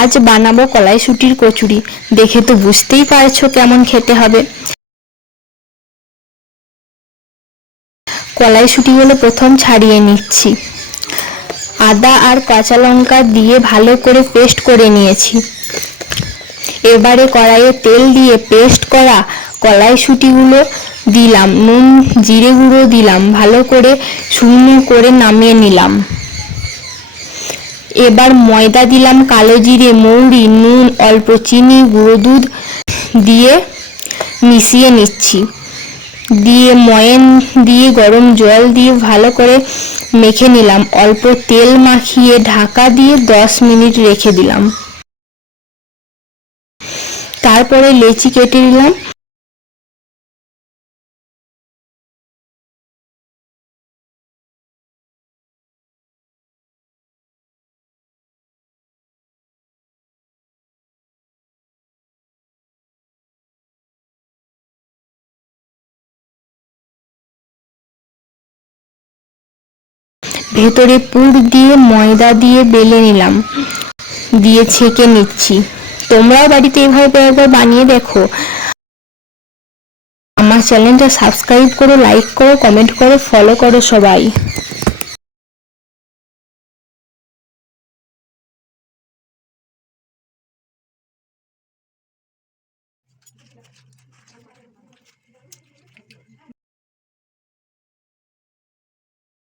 আজ বানাবো কলাইশুঁটির কচুরি। দেখে তো বুঝতেই পারছো কেমন খেতে হবে। কলাইশুঁটিগুলো প্রথম ছাড়িয়ে নিচ্ছি। আদা আর কাঁচা লঙ্কা দিয়ে ভালো করে পেস্ট করে নিয়েছি। এবারে কড়াইয়ে তেল দিয়ে পেস্ট করা কলাইশুঁটিগুলো দিলাম, নুন জিরে গুঁড়ো দিলাম, ভালো করে শুকনো করে নামিয়ে নিলাম। এবার ময়দা দিলাম, কালো জিরে, মৌরি, নুন, অল্প চিনি, গুঁড়ো দুধ দিয়ে মিশিয়ে নিচ্ছি। দিয়ে ময়ান দিয়ে গরম জল দিয়ে ভালো করে মেখে নিলাম। অল্প তেল মাখিয়ে ঢাকা দিয়ে 10 মিনিট রেখে দিলাম। তারপরে লেচি কেটে নিলাম। ভেতরে পুর দিয়ে ময়দা দিয়ে বেলে নিলাম, দিয়ে ছেঁকে নিচ্ছি। তোমরাও বাড়িতে এভাবে একবার বানিয়ে দেখো। আমার চ্যানেলটা সাবস্ক্রাইব করো, লাইক করো, কমেন্ট করো, ফলো করো সবাই।